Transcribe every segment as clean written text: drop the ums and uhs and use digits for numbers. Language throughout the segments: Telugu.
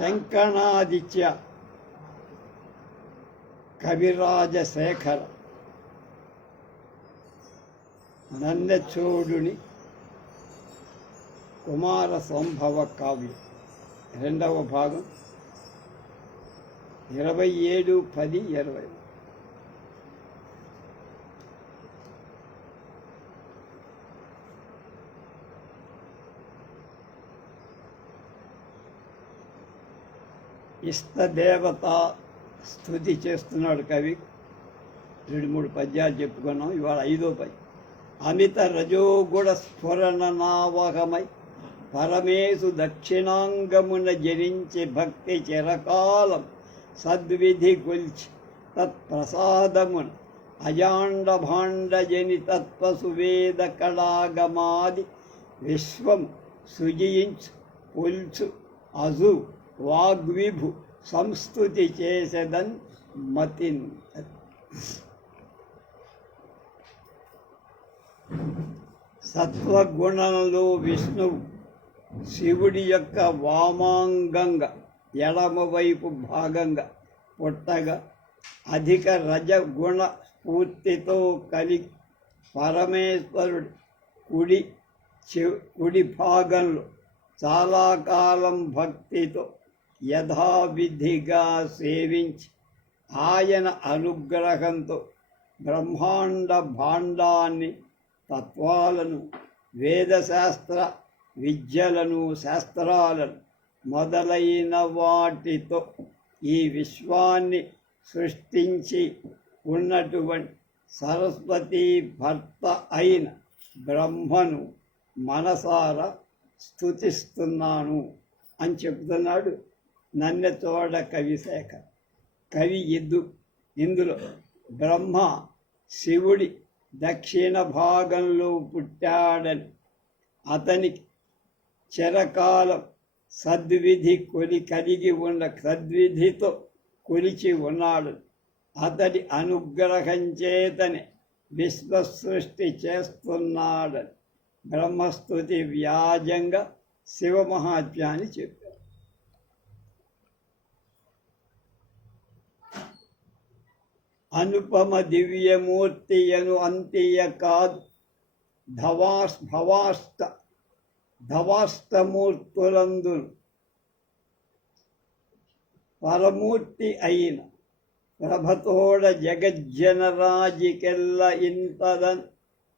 టెంకణాదిత్య కవిరాజశేఖర నందచూడుని కుమార సంభవ కావ్యం రెండవ భాగం 27/10/20. ఇష్టదేవత స్తుతి చేస్తున్నాడు కవి. 2-3 పద్యాలు చెప్పుకున్నాం. ఇవాళ 5వ పద్యం. అమిత రజోగుణ స్ఫురణ నావహమై పరమేశు దక్షిణాంగమున జరించి భక్తి చిరకాలం సద్విధి గొల్చి తత్ప్రసాదమున అజాండ భాండ జని తత్వ సువేద కళాగమాది విశ్వము సుజయించు పుల్చు అజు వాగ్విభు సంస్తుతి చేసేదన్ మతిన్. సత్వగుణంలో విష్ణువు శివుడి యొక్క వామాంగంగా ఎడమవైపు భాగంగా పుట్టగా అధిక రజగుణ స్ఫూర్తితో కలిగి పరమేశ్వరుడి కుడి భాగంలో చాలా కాలం భక్తితో యథావిధిగా సేవించి ఆయన అనుగ్రహంతో బ్రహ్మాండ భాండాన్ని తత్వాలను వేదశాస్త్ర విద్యలను శాస్త్రాలను మొదలైన వాటితో ఈ విశ్వాన్ని సృష్టించి ఉన్నటువంటి సరస్వతీ భర్త అయిన బ్రహ్మను మనసారా స్తుతిస్తున్నాను అని చెప్తున్నాడు నన్నెచోడ కవిశేఖర్. కవి ఇందులో బ్రహ్మ శివుడి దక్షిణ భాగంలో పుట్టాడని, అతనికి చిరకాలం సద్విధితో కొలిచి ఉన్నాడు. అతడి అనుగ్రహం చేతనే విశ్వసృష్టి చేస్తున్నాడని బ్రహ్మస్తుతి వ్యాజంగా శివమహాత్మ్యాన్ని చెప్పారు. అనుపమ దివ్యమూర్తియను అంత్య కాదు ధవాష్టమూర్తులందును పరమూర్తి అయిన ప్రభతోడ జగజ్జనరాజికెల్ల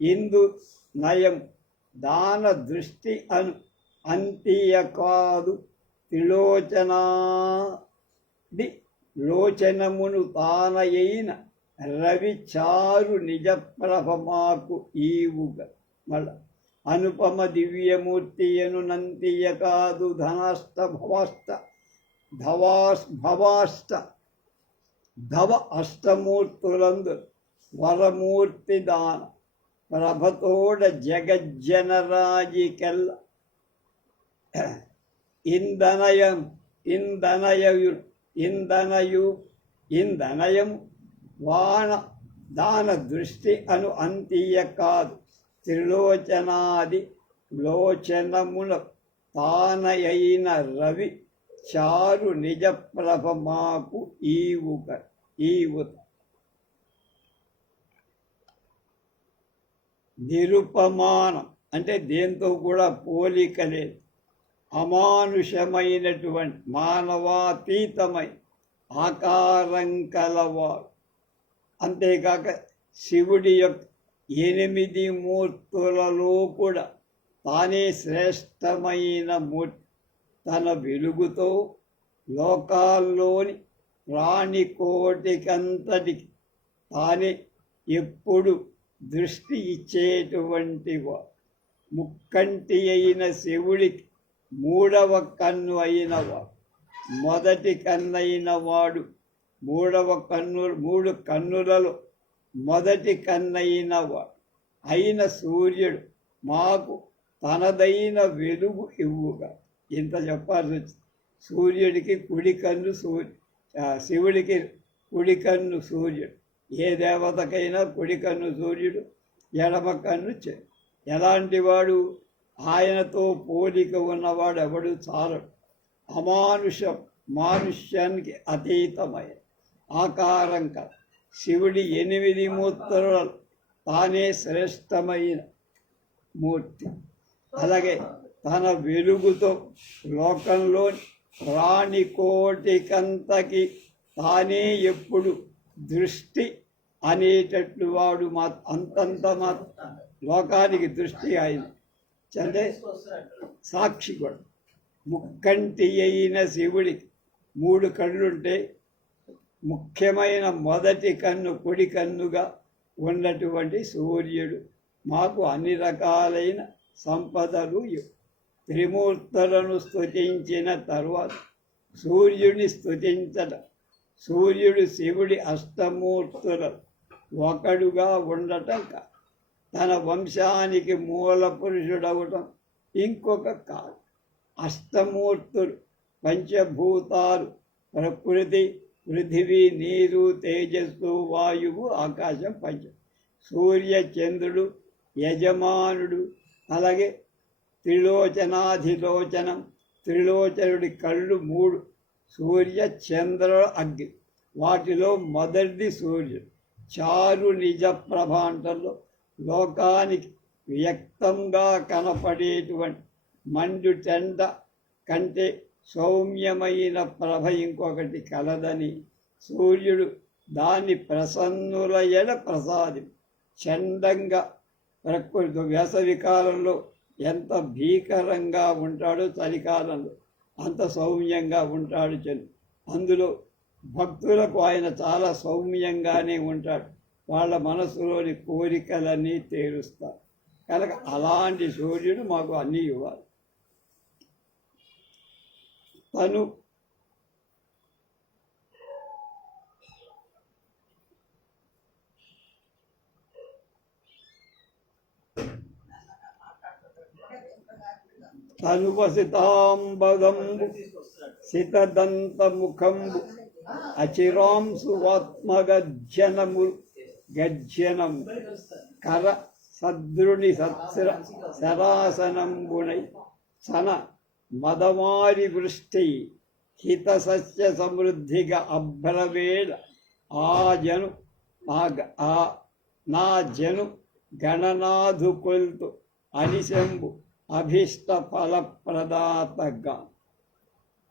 ఇందు నయం దాన దృష్టి అంత్య కాదు త్రిలోచనాది లోచనమును తానయైన రవి చారు నిజప్రభమాకు ఈవుగా. మళ్ళా అనుపమ దివ్యమూర్తియను నంతియ కాదు ధవ అష్టమూర్తులందు వరమూర్తి దాన ప్రభతోడ జగజ్జనరాజికెల్ల ఇందనయం వాన దాన దృష్టి అంత్య కాదు త్రిలోచనాది లోచనమున తానయైన రవి చారు నిజప్రభ మాకు ఈవుత. నిరుపమానం అంటే దేంతో కూడా పోలిక లేదు. అమానుషమైనటువంటి మానవాతీతమై ఆకారం కలవాడు. అంతేకాక శివుడి యొక్క 8 మూర్తులలో కూడా తానే శ్రేష్టమైన మూర్తి. తన వెలుగుతో లోకాల్లోని ప్రాణికోటికంతటికి తానే ఎప్పుడు దృష్టి ఇచ్చేటువంటి వాడు. ముక్కంటి అయిన శివుడికి 3వ కన్ను అయిన వాడు. మొదటి కన్నైన వాడు 3 కన్నులలో మొదటి కన్నైన వాడు అయిన సూర్యుడు మాకు తనదైన వెలుగు ఇవ్వుగా. ఇంత చెప్పాల్సి వచ్చింది. సూర్యుడికి కుడి కన్ను శివుడికి కుడి కన్ను సూర్యుడు. ఏ దేవతకైనా కుడి కన్ను సూర్యుడు, ఎడమ కన్ను ఎలాంటి వాడు? ఆయనతో పోలిక ఉన్నవాడు ఎవడు చాలడు. అమానుషం, మానుష్యానికి అతీతమైన ఆకారం కల శివుడి 8 మూర్తులలో తానే శ్రేష్టమైన మూర్తి. అలాగే తన వెలుగుతో లోకంలో ప్రాణికోటికంతకి తానే ఎప్పుడు దృష్టి అనేటట్లు వాడు అంతంత లోకానికి దృష్టి ఆయన. అంటే సాక్షి కూడా. ముక్కంటి అయిన శివుడికి 3 కళ్ళుంటే ముఖ్యమైన మొదటి కన్ను కుడి కన్నుగా ఉన్నటువంటి సూర్యుడు మాకు అన్ని రకాలైన సంపదలు. త్రిమూర్తులను స్తుతించిన తరువాత సూర్యుడిని స్తుతించడం, సూర్యుడు శివుడి అష్టమూర్తుల ఒకడుగా ఉండటం తన వంశానికి మూల పురుషుడవటం ఇంకొక కాదు. అష్టమూర్తులు పంచభూతాలు ప్రకృతి, పృథివీ, నీరు, తేజస్సు, వాయువు, ఆకాశం పంచం. సూర్య చంద్రుడు యజమానుడు. అలాగే త్రిలోచనాధిలోచనం, త్రిలోచనుడి కళ్ళు 3, సూర్య చంద్ర అగ్ని. వాటిలో మొదటిది సూర్యుడు. చారు నిజ ప్రభాంతంలో లోకానికి వ్యక్తంగా కనపడేటువంటి మండుటెండ కంటే సౌమ్యమైన ప్రభ ఇంకొకటి కలదని సూర్యుడు దాన్ని ప్రసన్నుల ఎడ ప్రసాది. చండంగా ప్రకృతి వేసవి కాలంలో ఎంత భీకరంగా ఉంటాడో చలికాలంలో అంత సౌమ్యంగా ఉంటాడు చంద్రుడు. అందులో భక్తులకు ఆయన చాలా సౌమ్యంగానే ఉంటాడు. వాళ్ళ మనసులోని కోరికలన్నీ తీరుస్తారు కనుక అలాంటి సూర్యుడు మాకు అన్నీ ఇవ్వాలి. తను తనువసితాంబదంబు సితదంతముఖంబు అచిరాంసు ఆత్మగజ్జనము గజ్జనం కర సద్రుని శరాసనంబునై సన మదమారి వృష్టి హిత సస్య సమృద్ధిగా అభ్రవేళ నా జను గణనాథు కొల్తు అనిశంబు అభీష్ట ఫలప్రదాతగా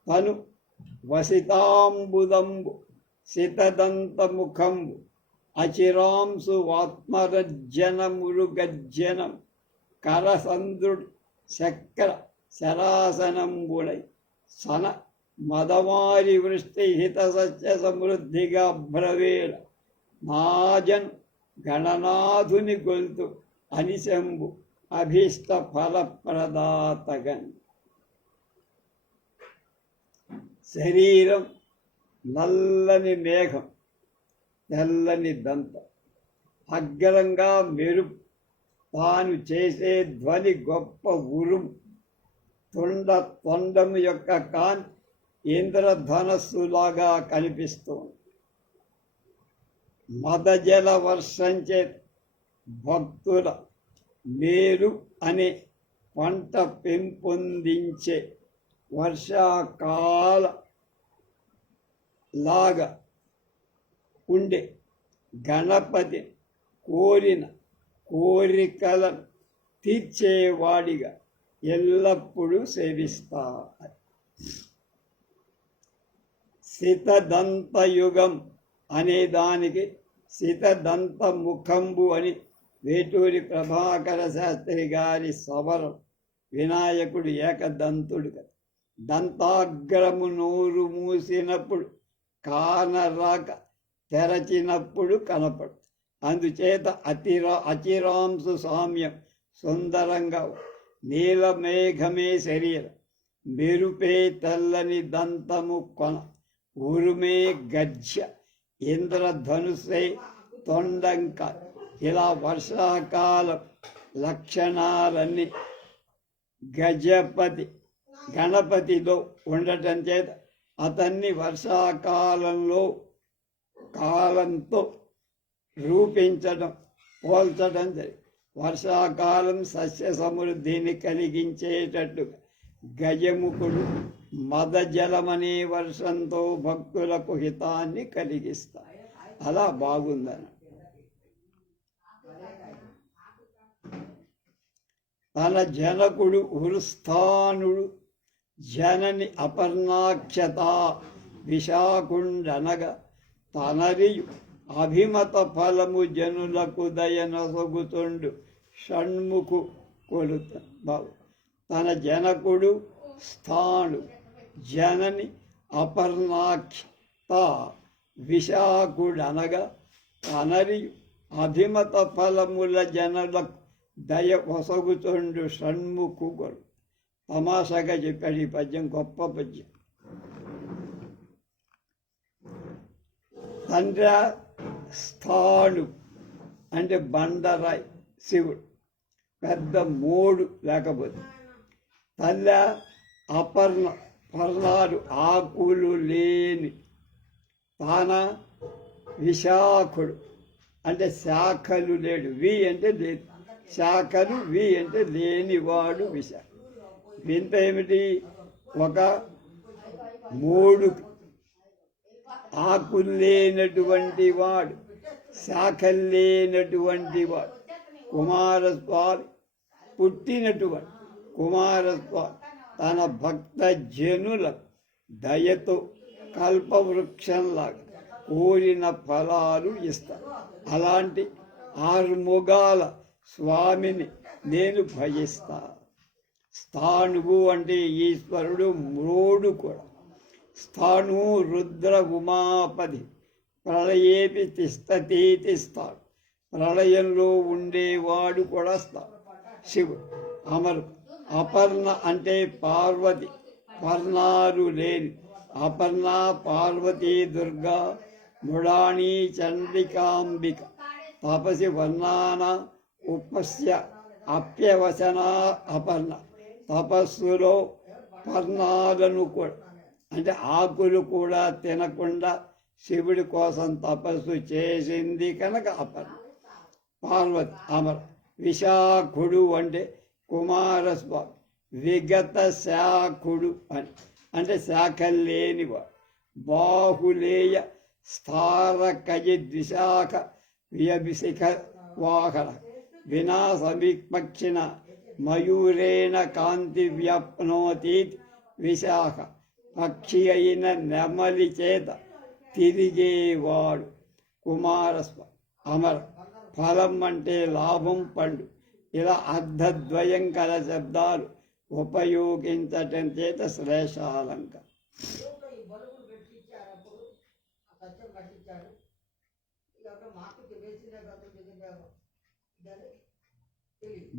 తను వసితాంబుదంబు సితదంతముఖంబు అచిరాంసు ఆత్మరజ్జనములు గజ్జనం కరసంద్రుడు చక్ర శరాసనంబుడై సన మదమారి వృష్టి హిత సత్య సమృద్ధిగా భ్రవేళ నాజన్ గణనాథుని గొల్తు అనిశంబు అభీష్ట ఫలప్రదాతగన్. శరీరం నల్లని మేఘం, తెల్లని దంతం, అగ్రంగా మెరుపు, తాను చేసే ధ్వని గొప్ప ఉరుము, తొండము యొక్క కాంతి ఇంద్రధనస్సులాగా కనిపిస్తుంది. మదజల వర్షంచే భక్తుల మేలు అనే పంట పెంపొందించే వర్షాకాల లాగా ఉండే గణపతి కోరిన కోరికలను తీర్చేవాడిగా ఎల్లప్పుడూ సేవిస్తారు. సితదంతయుగం అనే దానికి సితదంత ముఖంబు అని వేటూరి ప్రభాకర శాస్త్రి గారి సవరం. వినాయకుడు ఏకదంతుడు కదా. దంతాగ్రము నోరు మూసినప్పుడు కానరాక తెరచినప్పుడు కనపడు. అందుచేత అచిరాంసు సామ్యం సుందరంగా నీలమేఘమే శరీరం, మెరుపే తెల్లని దంతము కొన, ఉరుమే గజ్జ, ఇంద్రధనుసే తొండంక. ఇలా వర్షాకాల లక్షణాలన్నీ గణపతిలో ఉండటం చేత అతన్ని వర్షాకాలంతో రూపించడం, పోల్చడం జరిగింది. వర్షాకాలం సస్య సమృద్ధిని కలిగించేటట్టుగా గజముఖుడు మదజలమనే వర్షంతో భక్తులకు హితాన్ని కలిగిస్తాయి. అలా బాగుందని తన జనకుడు ఉరుస్థానుడు జనని అపర్ణాక్షత విశాఖుండనగా తనరియు అభిమత ఫలము జనులకు దయనొసగుతుండు షణ్ముఖు కొలుత బాబు. తన జనకుడు స్థాను జనని అపర్ణాక్షత విశాఖుడనగా తనరియు అభిమత ఫలముల జనులకు దయ ఒసగుతుండు షణ్ముఖు కొలు. తమాషాగా చెప్పాడు ఈ పద్యం, గొప్ప పద్యం. తండ్రి స్థాడు అంటే బండరాయి శివుడు, పెద్ద మోడు లేకపోతే. తల్లి పర్ణాలు ఆకులు లేని. తాన విశాఖుడు అంటే శాఖలు లేడు. వి అంటే లేదు, శాఖలు. వి అంటే లేనివాడు విశాఖ. వింత ఏమిటి? ఒక మూడు ఆకులు లేనటువంటి వాడు, శాఖలు లేనటువంటి వాడు కుమారస్వామి పుట్టినటువంటి కుమారస్వామి తన భక్త జనుల దయతో కల్పవృక్షంలాగా కోరిన ఫలాలు ఇస్తాడు. అలాంటి ఆరుముగాల స్వామిని నేను భజిస్తా. స్థాణువు అంటే ఈశ్వరుడు, మ్రోడు కూడా. స్థాణు రుద్ర ఉమాపది ప్రళయేపి తిష్టతీతి స్థాడు. ప్రళయంలో ఉండేవాడు కూడా స్థాడు శివుడు. అమరు అపర్ణ అంటే పార్వతి, పర్ణాలు లేని. అపర్ణ పార్వతీ దుర్గా మృడాణి చండికాంబిక తపసి వర్ణాన ఉపస్య అప్యవచన అపర్ణ. తపస్సులో పర్ణాలను కూడా అంటే ఆకులు కూడా తినకుండా శివుడి కోసం తపస్సు చేసింది కనుక అపర్ణ. పార్వతి అమర. విశాఖుడు అంటే కుమారస్వామి. విగత శాఖుడు అని అంటే శాఖలు లేనివాడు. బాహులేయ స్థార కజిద్విశాఖ వ్యభిశిఖ వాహన వినా సమీపక్షిణ మయూరేణ కాంతి వ్యాప్నోతి విశాఖ. పక్షి అయిన నెమలి చేత తిరిగేవాడు కుమారస్వామి. అమర. ఫలం అంటే లాభం, పండు. ఇలా అర్ధద్వయం కల శబ్దాలు ఉపయోగించటం చేత శ్లేషాలంకారం.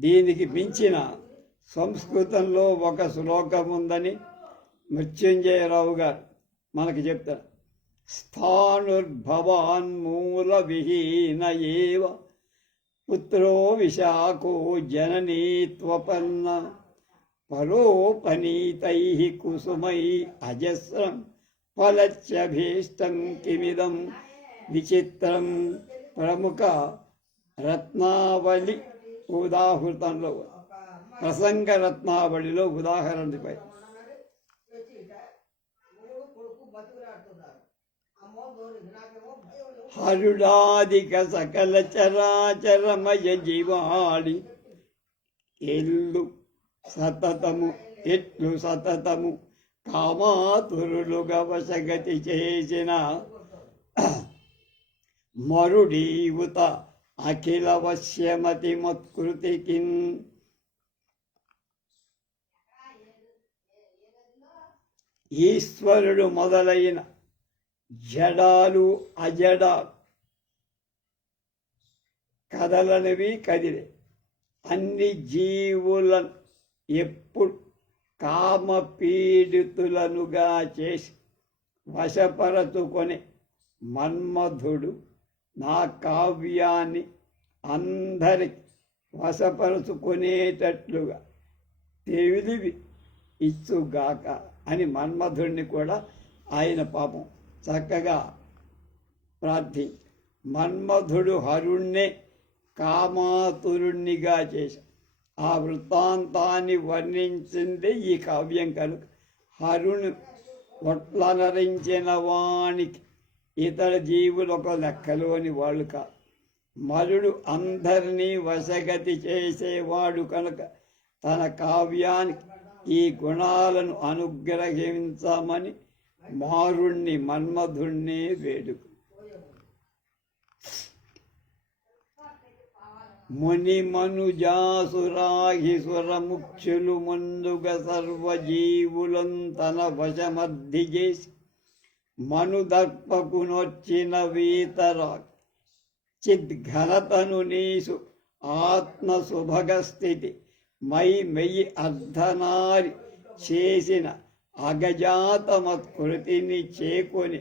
దీనికి మించిన సంస్కృతంలో ఒక శ్లోకం ఉందని మృత్యుంజయరావు గారు మనకి చెప్తారు. స్థానుర్భవాన్ మూల విహీన ఏవ పుత్రో విశాఖో జననీ త్వపన్న పరోపనీతై కుసుమై అజస్రం ఫలత్యభీష్టం కిమిదం విచిత్రం. ప్రముఖ రత్నావళి ఉదాహృతంలో ప్రసంగ రత్నావళిలో ఉదాహరణపై హరుడాదిక సకల చరాచరమయ జీవాళి ఎట్లు సతతము కామాతురులుగా వశగతి చేసిన మరుడీవుత అఖిల వశ్యమతి మత్కృతికిన్. ఈశ్వరుడు మొదలైన జడాలు అజడాలు కదలనివి కదిలే అన్ని జీవులను ఎప్పుడు కామ పీడితులనుగా చేసి వశపరచుకొని మన్మధుడు నా కావ్యాన్ని అందరికి వశపరుచుకునేటట్లుగా తెలివి ఇచ్చుగాక అని మన్మధుడిని కూడా ఆయన పాపం చక్కగా ప్రార్థి. మన్మధుడు హరుణ్ణే కామాతురుణ్ణిగా చేశాం. ఆ వృత్తాంతాన్ని వర్ణించింది ఈ కావ్యం కనుక హరుని ఒట్లనరించిన వానికి ఇతర జీవులు ఒక లెక్కలోని వాళ్ళు కాదు. మరుడు అందరినీ వశగతి చేసేవాడు కనుక తన కావ్యానికి ఈ గుణాలను అనుగ్రహించమని మారుణ్ణి మన్మధుణ్ణి వేడుకు. ముని మనుజాసురాహిసురముఖ్యులు ముందుగా సర్వజీవులం తన వశమర్ధి చేసి మనుదర్పకునొచ్చిన వీతరా చిద్ఘనతను నీసు ఆత్మసుభగస్థితి మెయ్యి అర్ధనారి చేసిన అగజాతమత్కృతిని చేకొని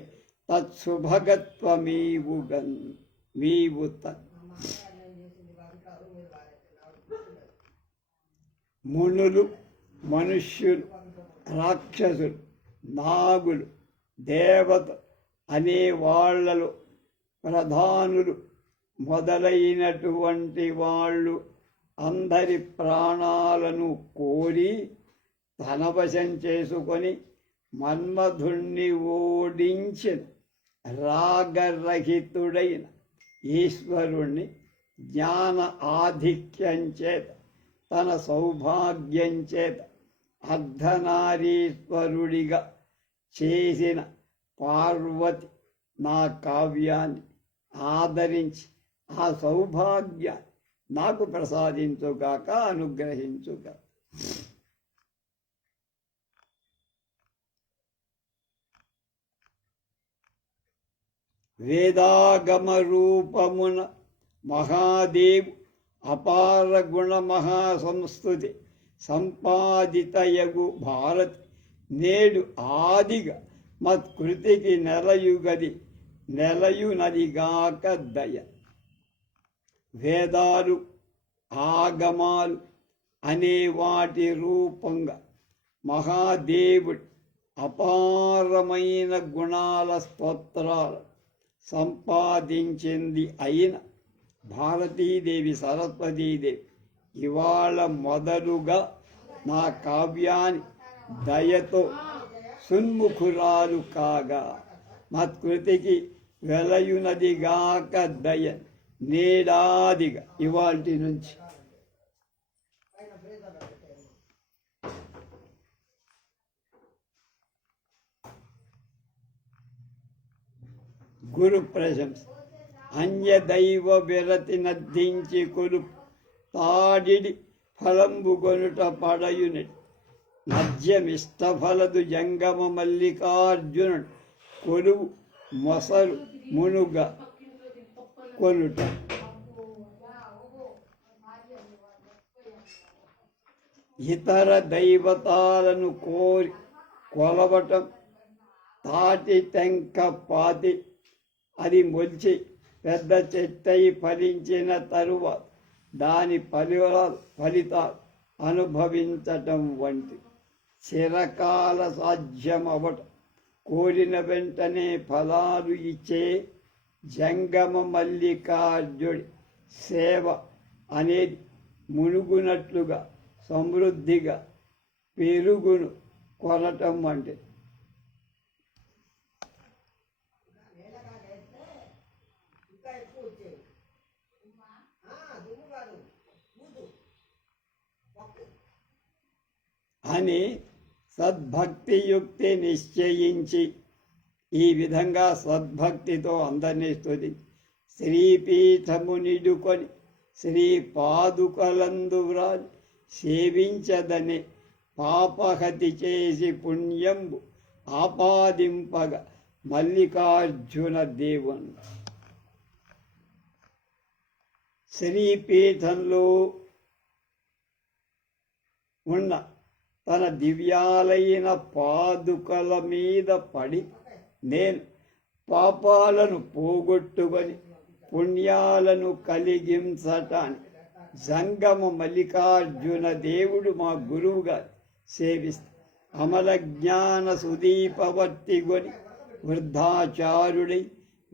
తత్సుభగత్వమీవుగన్ మీవుత. మునులు, మనుష్యులు, రాక్షసులు, నాగులు, దేవత అనే వాళ్ళలో ప్రధానులు మొదలైనటువంటి వాళ్ళు అందరి ప్రాణాలను కోరి తన వశం చేసుకొని మన్మధుణ్ణి ఓడించిన రాగరహితుడైన ఈశ్వరుణ్ణి జ్ఞాన ఆధిక్యం చేత తన సౌభాగ్యం చేత అర్ధనారీశ్వరుడిగా చేసిన పార్వతి నా కావ్యాన్ని ఆదరించి ఆ సౌభాగ్యాన్ని నాకు ప్రసాదించుగాక, అనుగ్రహించుగాక. వేదాగమ రూపమున మహాదేవు అపార గుణ మహాసంస్థుతి సంపాదితయగు భారతి నేడు ఆదిగా మత్కృతికి నెలయునదిగాక దయ. వేదాలు, ఆగమాలు అనే వాటి రూపంగా మహాదేవుడు అపారమైన గుణాల స్తోత్రాలు సంపాదించింది అయిన భారతీదేవి సరస్వతీదేవి ఇవాళ మొదలుగా నా కావ్యాన్ని దయతో సున్ముఖురాలు కాగా మత్కృతికి వెలయునదిగాక దయ నేడాదిగా ఇవాల్టి నుంచి గురు ప్రశంస. అన్యదైవ విరతి నద్దించి కొలు తాడిడి ఫలంబు కొనుట పడయునటి మధ్యమిష్టఫలదు జంగమ మల్లికార్జునుడు కొలువు మొసరు మునుగ కొనుట. ఇతర దైవతాలను కోరి కొలవటం, తాటి టెంక పాతి అది మొలిచి పెద్ద చెట్టయి ఫలించిన తరువాత దాని ఫలితాలు అనుభవించటం వంటి చిరకాల సాధ్యమవటం, కోరిన వెంటనే ఫలాలు ఇచ్చే జంగమ మల్లికార్జుడి సేవ అనేది మునుగునట్లుగా సమృద్ధిగా పెరుగును కొనటం వంటి. అని సద్భక్తియుక్తి నిశ్చయించి ఈ విధంగా సద్భక్తితో అందరినీ స్తుతించి శ్రీపీఠము నిడుకొని శ్రీ పాదుకలందు వ్రాలి సేవించదని పాపహతి చేసి పుణ్యంబు ఆపాదింపగా మల్లికార్జున దేవుని శ్రీపీఠంలో ఉన్న తన దివ్యాలైన పాదుకల మీద పడి నేను పాపాలను పోగొట్టుకొని పుణ్యాలను కలిగించటానికి జంగమ మల్లికార్జున దేవుడు మా గురువుగా సేవిస్తా. అమల జ్ఞాన సుదీపవర్తిగొని వృద్ధాచారుడై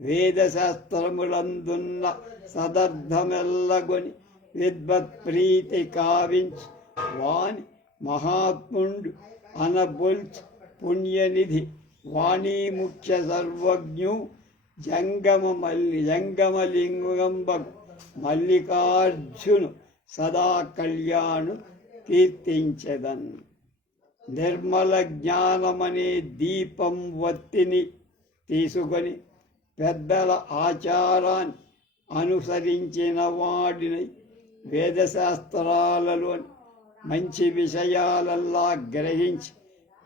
వేదశాస్త్రములందున్న సదర్థమెల్లగొని విద్వత్ ప్రీతి కావించు వాని మహాత్ముండు అనబొల్చు పుణ్యనిధి వాణి ముఖ్య సర్వజ్ఞు జంగమలింగంబ మల్లికార్జును సదా కళ్యాణు కీర్తించెదన్. నిర్మల జ్ఞానమనే దీపం వత్తిని తీసుకొని పెద్దల ఆచారాన్ని అనుసరించిన వాడిని వేదశాస్త్రాలలోని మంచి విషయాలల్లా గ్రహించి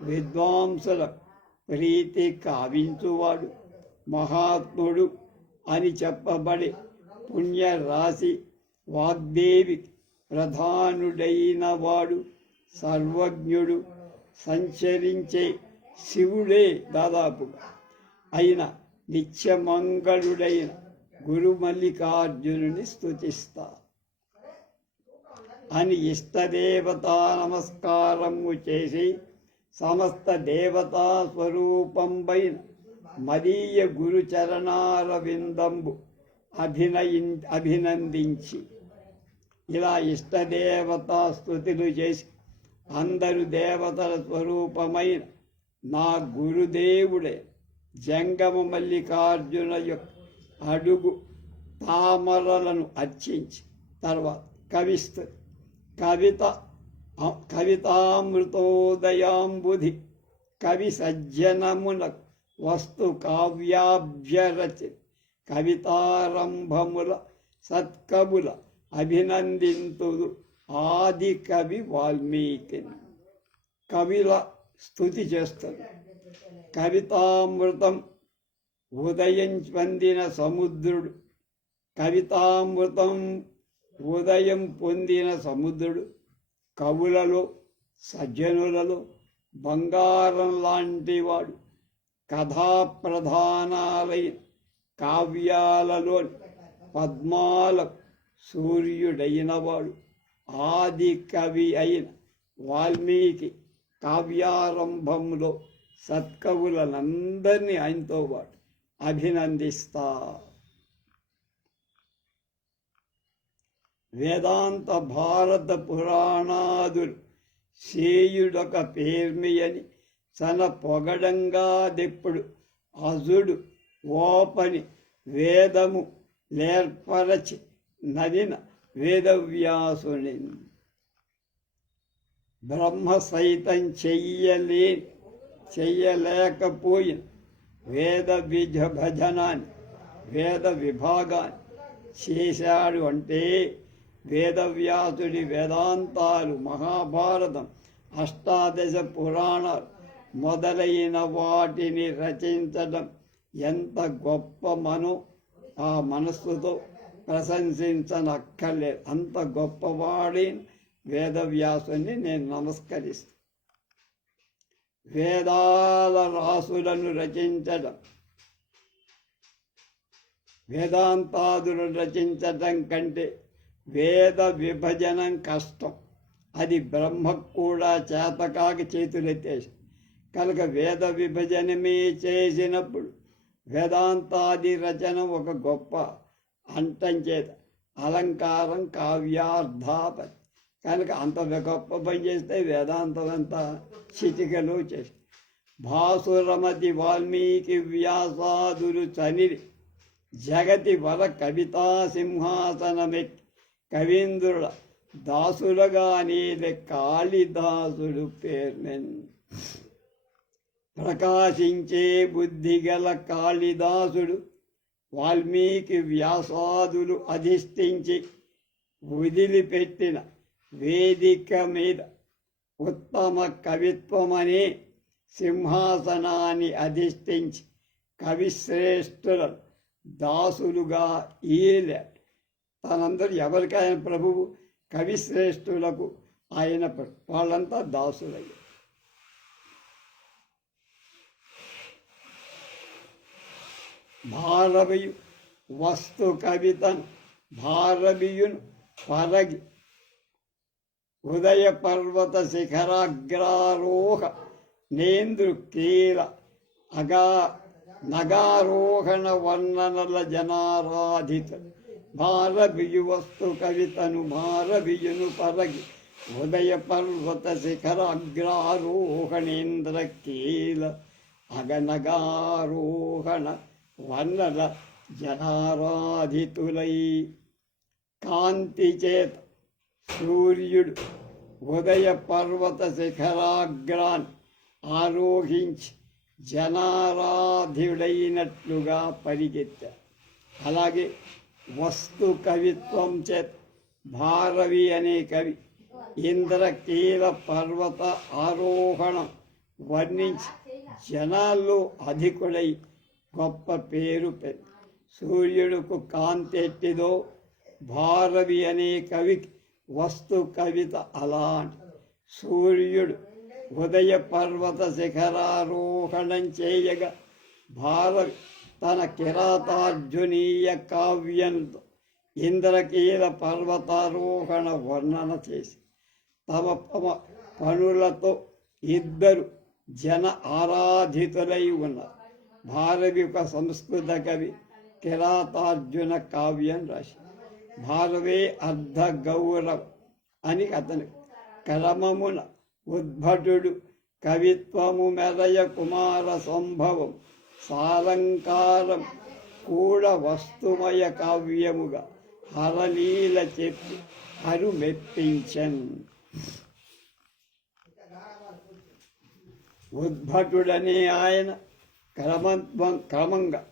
విద్వాంసుల ప్రీతి కావించువాడు మహాత్ముడు అని చెప్పబడే పుణ్యరాశి వాగ్దేవి ప్రధానుడైన వాడు సర్వజ్ఞుడు సంచరించే శివుడే దాదాపుగా అయిన నిత్యమంగళుడైన గురు మల్లికార్జునుని స్తుతిస్తా అని ఇష్టదేవతా నమస్కారము చేసి సమస్త దేవతా స్వరూపంపైన మదీయ గురుచరణారవిందంబు అభినందించి ఇలా ఇష్టదేవతా స్తుతులు చేసి అందరు దేవతల స్వరూపమైన నా గురుదేవుడే జంగమ మల్లికార్జున యొక్క అడుగు తామరలను అర్చించి తర్వాత కవితామృతోదయాంబుధి కవి సజ్జనమునకు వస్తు కావ్యాభ్యరచి కవితారంభముల సత్కవుల అభినందింతుదు ఆది కవి వాల్మీకిని. కవిల స్తుతి చేస్తారు. కవితామృతం ఉదయం పొందిన సముద్రుడు ఉదయం పొందిన సముద్రుడు కవులలో సజ్జనులలో బంగారం లాంటివాడు. కథాప్రధానాలైన కావ్యాలలోని పద్మాలకు సూర్యుడైనవాడు ఆది కవి అయిన వాల్మీకి కావ్యారంభంలో సత్కవులందరినీ ఆయనతో పాటు అభినందిస్తా. వేదాంత భారత పురాణాదులు సేయుడొక పేర్మియని సన పొగడంగా దెప్పుడు అజుడు ఓపని వేదము లేర్పరచి నదిన వేదవ్యాసుని. బ్రహ్మ సైతం చెయ్యలేకపోయిన వేద భజనాన్ని వేద విభాగాన్ని చేశాడు అంటే వేదవ్యాసుడి వేదాంతాలు మహాభారతం అష్టాదశ పురాణాలు మొదలైన వాటిని రచించడం ఎంత గొప్ప ఆ మనస్సుతో ప్రశంసించనక్కర్లేదు. అంత గొప్పవాడిని వేదవ్యాసుని నేను నమస్కరిస్తాను. వేదాల రాసులను రచించడం వేదాంతాదులను రచించడం కంటే వేద విభజనం కష్టం. అది బ్రహ్మకు కూడా చేతకాక చేతులెత్తేసి కనుక వేద విభజనమే చేసినప్పుడు వేదాంతాది రచన ఒక గొప్ప అంటం చేత అలంకారం కావ్యార్థాపతి కనుక అంత గొప్ప పని చేస్తే వేదాంతం అంతా చిటికలు చేసి భాసురమతి వాల్మీకి వ్యాసాదులు చనిరి జగతి వర కవితా సింహాసనమెక్కి కవీంద్రుల దాసులుగా నీలే కాళిదాసుడు పేర్మెన్. ప్రకాశించే బుద్ధిగల కాళిదాసుడు వాల్మీకి వ్యాసాదులు అధిష్ఠించి వదిలిపెట్టిన వేదిక మీద ఉత్తమ కవిత్వమనే సింహాసనాన్ని అధిష్ఠించి కవిశ్రేష్ఠుల దాసులుగా ఈలే. తనందరూ ఎవరికి ఆయన ప్రభువు కవిశ్రేష్ఠులకు ఆయన వాళ్ళంతా దాసులయ్యారు. భారవియు వస్తు కవితను భారవియును పరగి ఉదయ పర్వత శిఖరాగ్రారోహ నేంద్రు కీల నగారోహణ వర్ణనల జనారాధిత భారబియు వస్తు కవితను భారబియును పరగి ఉదయ పర్వత శిఖర అగ్రారోహణేంద్ర కీల అగనగారోహణ వర్ణల జనారాధితులై కాంతి చేత సూర్యుడు ఉదయ పర్వత శిఖరాగ్రాన్ ఆరోహించి జనారాధ్యుడైనట్లుగా పరిగెత్తారు. అలాగే వస్తు కవిత్వం చేత భారవి అనే కవి ఇంద్రకీల పర్వత ఆరోహణం వర్ణించి జనాల్లో అధికుడై గొప్ప పేరు పెద్ద. సూర్యుడుకు కాంతి ఎట్టిదో భారవి అనే కవికి వస్తు కవిత అలాంటి. సూర్యుడు ఉదయ పర్వత శిఖరారోహణం చేయగా భారవి తన కిరాతార్జునీయ కావ్యంతో ఇంద్రకీల పర్వతారోహణ వర్ణన చేసి తమ తమ పనులతో ఇద్దరు జన ఆరాధితులై ఉన్నారు. భారవి ఒక సంస్కృత కవి కిరాతార్జున కావ్యం రాసి భారవే అర్ధ గౌరవం అని అతని క్రమమున ఉద్భటుడు కవిత్వము మెరయ కుమార సంభవం సాలంకారం కూడా వస్తుమయ కావ్యముగా హరలీల చెప్పి హరు మెప్పించన్. ఉద్భటుడనే ఆయన క్రమంగా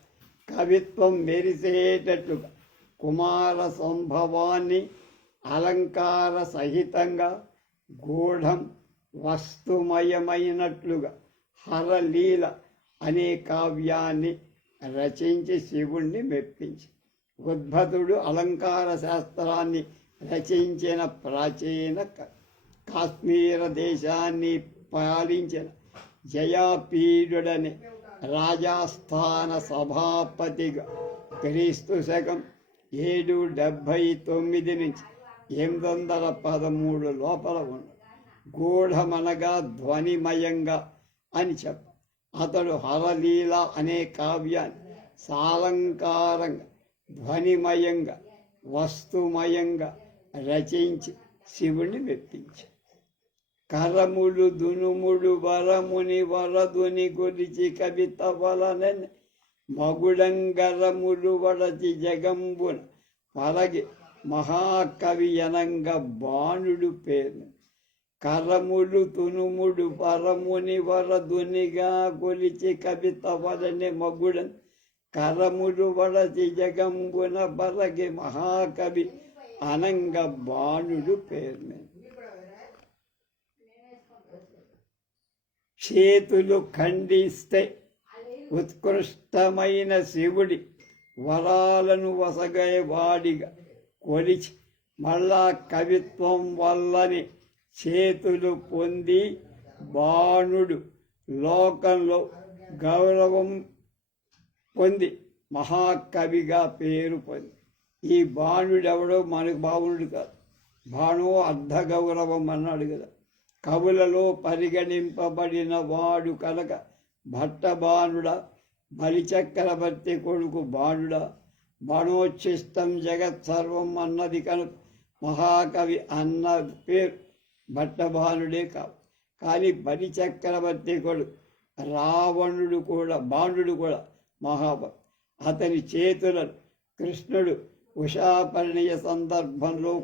కవిత్వం మెరిసేటట్లుగా కుమార సంభవాన్ని అలంకార సహితంగా గూఢం వస్తుమయమైనట్లుగా హరలీల అనే కావ్యాన్ని రచించి శివుణ్ణి మెప్పించి. ఉద్భటుడు అలంకార శాస్త్రాన్ని రచించిన ప్రాచీన కాశ్మీర దేశాన్ని పాలించిన జయాపీడుడని రాజస్థాన సభాపతిగా క్రీస్తు శకం 779 నుంచి 813 లోపల ఉన్న. గూఢమనగా ధ్వనిమయంగా అని చెప్ప. అతడు హరలీల అనే కావ్యాన్ని సాలంకారంగా ధ్వనిమయంగా వస్తుమయంగా రచించి శివుణ్ణి మెప్పించి. కరములు దునుముడు వరముని వరదుని గురించి కవిత వలనని మగుడంగరములు వడచి జగంబున పరగి మహాకవి అనంగ బాణుడు పేరు. కరములు తునుముడు పరముని వరదునిగా కొలిచి కవిత వలని మగుడన్ కరములు వడచి జగంబున పరగి మహాకవి అనంగ బాణుడు పేరు. చేతులు ఖండిస్తే ఉత్కృష్టమైన శివుడి వరాలను వసగే వాడిగా కొలిచి మళ్ళా కవిత్వం వల్లని చేతులు పొంది బాణుడు లోకంలో గౌరవం పొంది మహాకవిగా పేరు పొంది. ఈ బాణుడెవడో మనకు బాణుడు కాదు. బాణో అర్ధ గౌరవం అన్నాడు కదా. కవులలో పరిగణింపబడిన వాడు కనుక భట్టబాణుడ, బలిచక్రవర్తి కొడుకు బాణుడ, బాణోచ్ఛిష్టం జగత్సర్వం అన్నది కనుక మహాకవి అన్న పేరు భట్టబాణుడే కాదు. కానీ బలిచక్రవర్తి కొడుకు రావణుడు కూడా బాణుడు కూడా మహాభక్తి. అతని చేతులను కృష్ణుడు ఉషాపరిణయ సందర్భంలో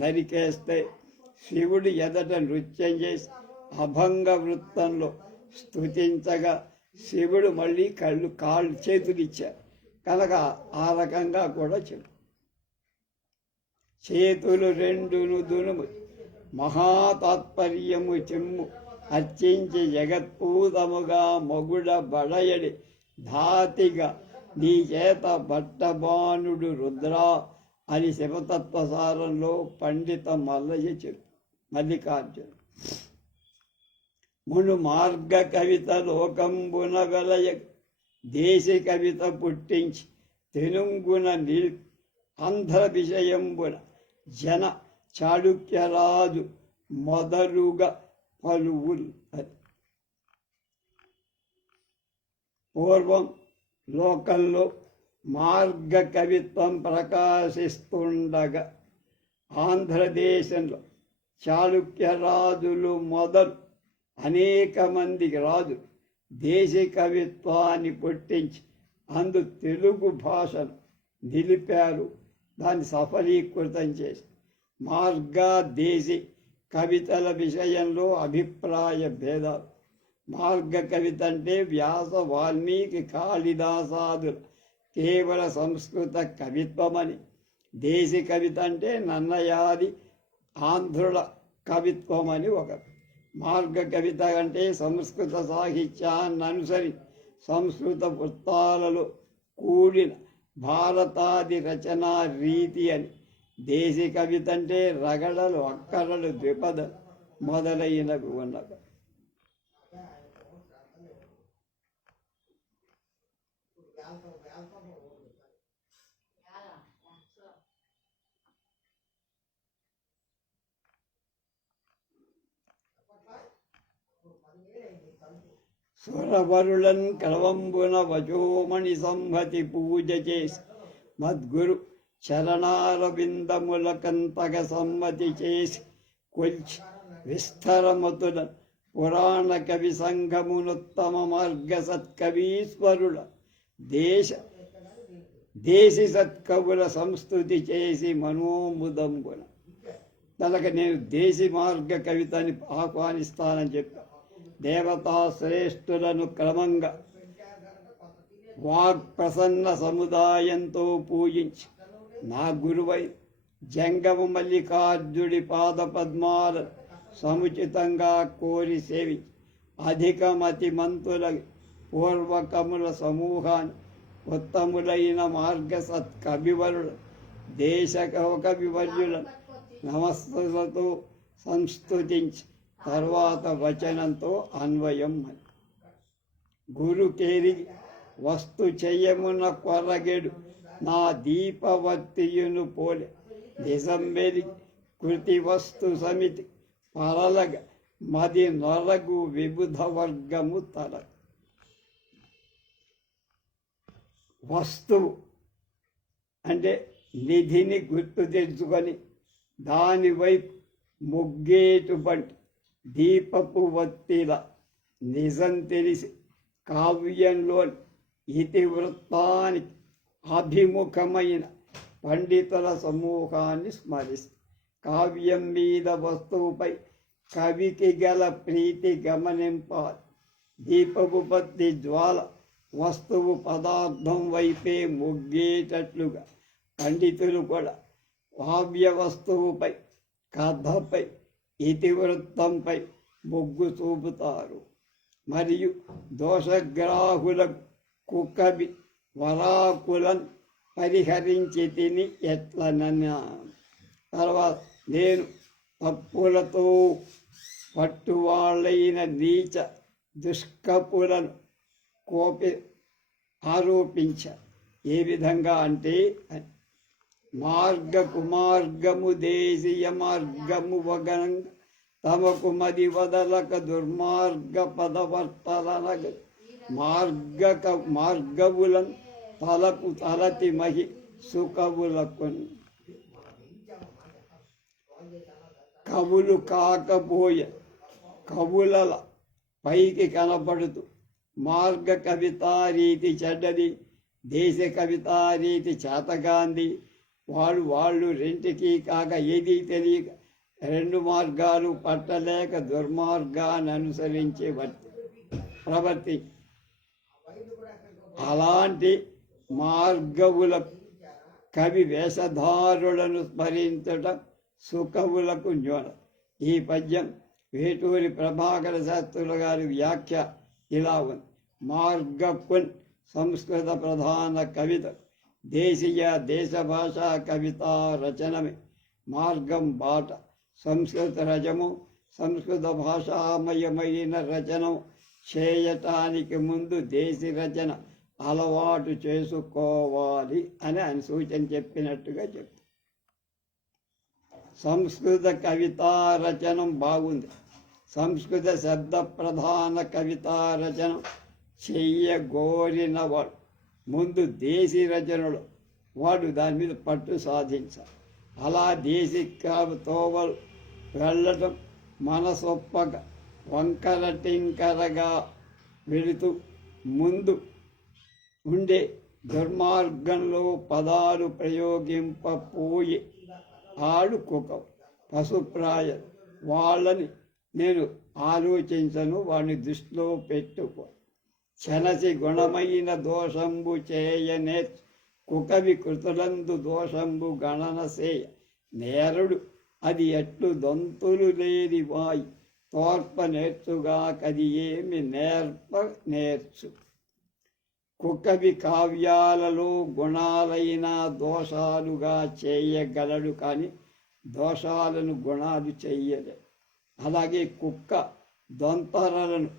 నరికేస్తే శివుడు ఎదట నృత్యం చేసి అభంగ వృత్తంలో స్తుతించగా శివుడు మళ్ళీ కాళ్ళు చేతులు ఇచ్చారు కనుక ఆ రకంగా కూడా చెప్పు. చేతులు రెండును దునుము మహాతాత్పర్యము చెమ్ము అర్చించి జగత్పూతముగా మొగుడ బడయడి ధాతిగా నీ చేత భట్టబాణుడు రుద్రా అని శివతత్వసారంలో పండిత మల్లయ్య చెప్పు. మల్లికార్జున మును మార్గ కవిత లోకంబున వెలయ దేశి కవిత పుట్టించి తెనుంగున ఆంధ్ర విషయంబున జన చాళుక్యరాజు మొదలుగా పలువురు. పూర్వం లోకంలో మార్గ కవిత్వం ప్రకాశిస్తుండగా ఆంధ్రదేశంలో చాళుక్య రాజులు మొదలు అనేక మంది రాజులు దేశ కవిత్వాన్ని పుట్టించి అందు తెలుగు భాషను నిలిపారు, దాన్ని సఫలీకృతం చేసి. మార్గా దేశీ కవితల విషయంలో అభిప్రాయ భేదాలు. మార్గ కవిత అంటే వ్యాస, వాల్మీకి, కాళిదాసాదుల కేవల సంస్కృత కవిత్వమని, దేశీ కవిత అంటే నన్నయాది ఆంధ్రుల కవిత్వమని ఒకటి. మార్గ కవిత అంటే సంస్కృత సాహిత్యాన్ని అనుసరి సంస్కృత వృత్తాలలో కూడిన భారతాది రచనా రీతి అని. దేశీ కవిత అంటే రగడలు, అక్కరలు, ద్విపదలు మొదలైనవి ఉన్నవి. సురవరులన్ క్రవంబున వచోమణి సంహతి పూజ చేసి మద్గురు చరణారవిందములకంతగ సమ్మతి చేసి కొల్చి విస్తరమతుల పురాణ కవి సంఘమునుత్తమ మార్గ సత్కవీశ్వరుల దేశి సత్కవుల సంస్తుతి చేసి మనోముదంబున. తనకు నేను దేశీ మార్గ కవితని ఆహ్వానిస్తానని చెప్పా. దేవతా శ్రేష్ఠులను క్రమంగా వాగ్ ప్రసన్న సముదాయంతో పూజించి నా గురువై జంగమ మల్లికార్జుడి పాద పద్మాల సముచితంగా కోరి సేవించి అధికమతి మంతుల పూర్వకముల సమూహాన్ని ఉత్తములైన మార్గ సత్కవివరుల దేశ కవివర్యులను నమస్సులతో సంస్తుతించి తర్వాత వచనంతో అన్వయం. గురుకేరిగి వస్తు చెయ్యమున కొరగెడు నా దీపవర్తియును పోలే నిజం వెలిగి కృతి వస్తు సమితి పరలగ మది నొరగు విబుధ వర్గము తల. వస్తువు అంటే నిధిని గుర్తు తెచ్చుకొని దాని వైపు మొగ్గేటువంటి దీపపు వత్తిల నిజం తెలిసి కావ్యంలోని ఇతివృత్తానికి అభిముఖమైన పండితుల సమూహాన్ని స్మరిస్తుంది. కావ్యం మీద వస్తువుపై కవికి గల ప్రీతి గమనింపాలి. దీపపు బత్తి జ్వాల వస్తువు పదార్థం వైపే మొగ్గేటట్లుగా పండితులు కూడా కావ్య వస్తువుపై, కథపై, ఇతివృత్తంపై మొగ్గు చూపుతారు. మరియు దోషగ్రాహులకు కుకవి వరాకులను పరిహరించి తిని ఎట్లనన్నా. తర్వాత నేను తప్పులతో పట్టువాళ్ళైన నీచ దుష్కపులను ఆరోపించ. ఏ విధంగా అంటే మార్గము దేశీయ మార్గము వగనంగా తమకు మది వదలక దుర్మార్గ పదవర్తలనగ మార్గవులను తలకు తలతి మహి సుకవులకు. కవులు కాకపోయే కవుల పైకి కనపడుతూ మార్గ కవితారీతి చెడ్డది, దేశ కవితారీతి చేతగాంది. వాళ్ళు రెంటికి కాక ఏది తెలియక రెండు మార్గాలు పట్టలేక దుర్మార్గాన్ని అనుసరించి ప్రవర్తి. అలాంటి మార్గవులకు కవి వేషధారులను స్మరించటం సుకవులకు న్యూన. ఈ పద్యం వేటూరి ప్రభాకర శాస్త్రుల గారి వ్యాఖ్య ఇలా ఉంది. మార్గపున్ సంస్కృత ప్రధాన కవిత దేశీయ దేశ భాషా కవితా రచనమే. మార్గం బాట సంస్కృత రచము సంస్కృత భాషామయమైన రచనం చేయటానికి ముందు దేశీ రచన అలవాటు చేసుకోవాలి అని ఆయన సూచన చెప్పినట్టుగా చెప్తారు. సంస్కృత కవితా రచనం బాగుంది. సంస్కృత శబ్ద ప్రధాన కవితా రచనం చెయ్యగోరినవాడు ముందు దేశీ రచనలు వాడు దాని మీద పట్టు సాధించాలి. అలా దేశీ తోవలు వెళ్ళటం మనసొప్పక వంకర టింకరగా వెళుతూ ముందు ఉండే దుర్మార్గంలో పదాలు ప్రయోగింపపోయి ఆడుకోక పశుప్రాయ వాళ్ళని నేను ఆలోచించను, వాడిని దృష్టిలో పెట్టుకో. చనసి గుణమైన దోషంబు చేయనే కుకవి కృతులందు దోషంబు గణన సేయ నేరుడు అది ఎట్లు దొంతులు లేని వాయి తోర్ప నేర్చుగా కది ఏమి నేర్చు. కుకవి కావ్యాలలో గుణాలైన దోషాలుగా చేయగలడు, కానీ దోషాలను గుణాలు చెయ్యలే. అలాగే కుక్క దొంతరలను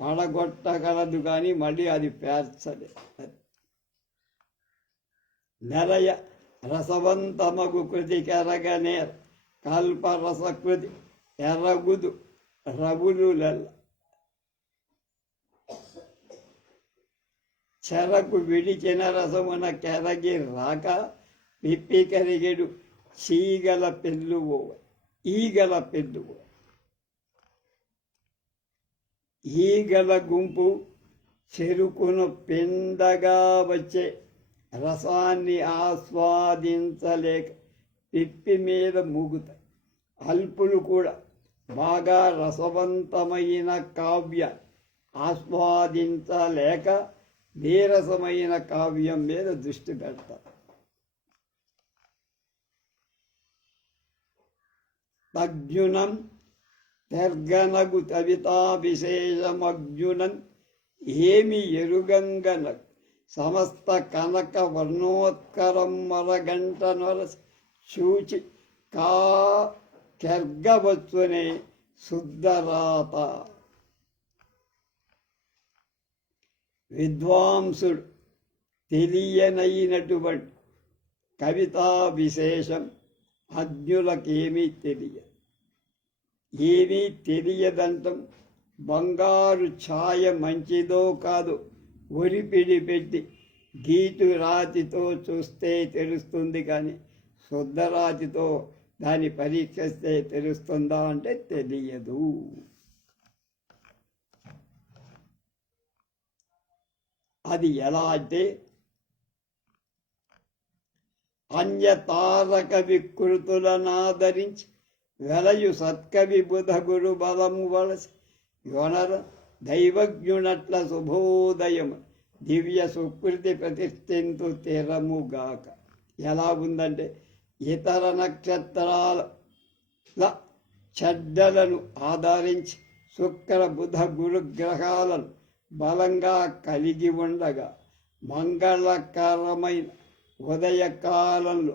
పడగొట్టగలదు, కానీ మళ్ళీ అది పేర్చలే. నెరయ రసవంతమగు కృతి కెరగనేర్ కల్పరసకృతి ఎరగుదు రవులులెల్ల. చెరకు విడిచిన రసమున కెరగి రాక పిప్పి కరిగెడు ఈగల పెళ్ళువో. ఈగల గుంపు చెరుకును పిండగా వచ్చే రసాన్ని ఆస్వాదించలేక పిప్పి మీద మూగుతాయి. అల్పులు కూడా బాగా రసవంతమైన కావ్య ఆస్వాదించలేక నీరసమైన కావ్యం మీద దృష్టి పెడతారు. తగ్జునం తెర్గనగు తవితా విశేషమగ్జునన్ ఏమి ఎరుగంగనగు సమస్త కనక వర్ణోత్కరం మరగంట నొరసి చూచి కెర్గవచ్చునే శుద్ధరాత. విద్వాంసుడు తెలియనైనటువంటి కవితా విశేషం అజ్ఞులకేమీ తెలియదు. ఏమీ తెలియదంతం బంగారు ఛాయ మంచిదో కాదో ఒరిపిడి పెట్టి గీటు రాతితో చూస్తే తెలుస్తుంది, కానీ శుద్ధరాతితో దాన్ని పరీక్షిస్తే తెలుస్తుందా అంటే తెలియదు. అది ఎలా అంటే అన్యతారక వికృతులనాదరించి వెలయు సత్కవి బుధ గురు బలము వలసి యొనర దైవజ్ఞునట్ల శుభోదయము దివ్య సుకృతి ప్రతిష్ఠింతు తెరముగాక. ఎలా ఉందంటే ఇతర నక్షత్రాల చెడ్డలను ఆదరించి శుక్ర బుధ గురుగ్రహాలను బలంగా కలిగి ఉండగా మంగళకరమైన ఉదయకాలంలో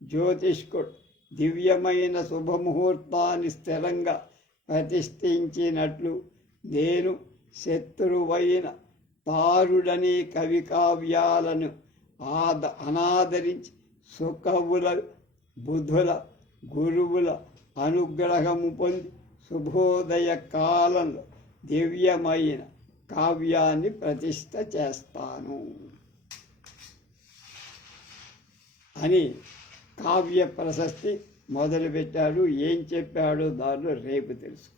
జ్యోతిష్కుడు దివ్యమైన శుభముహూర్తాన్ని స్థిరంగా ప్రతిష్ఠించినట్లు నేను శత్రువైన తారుడని కవి కావ్యాలను అనాదరించి సుకవుల బుధుల గురువుల అనుగ్రహము పొంది శుభోదయ కాలంలో దివ్యమైన కావ్యాన్ని ప్రతిష్ఠ చేస్తాను అని కావ్య ప్రశస్తి మొదలుపెట్టాడు. ఏం చెప్పాడో దానిలో రేపు తెలుసు.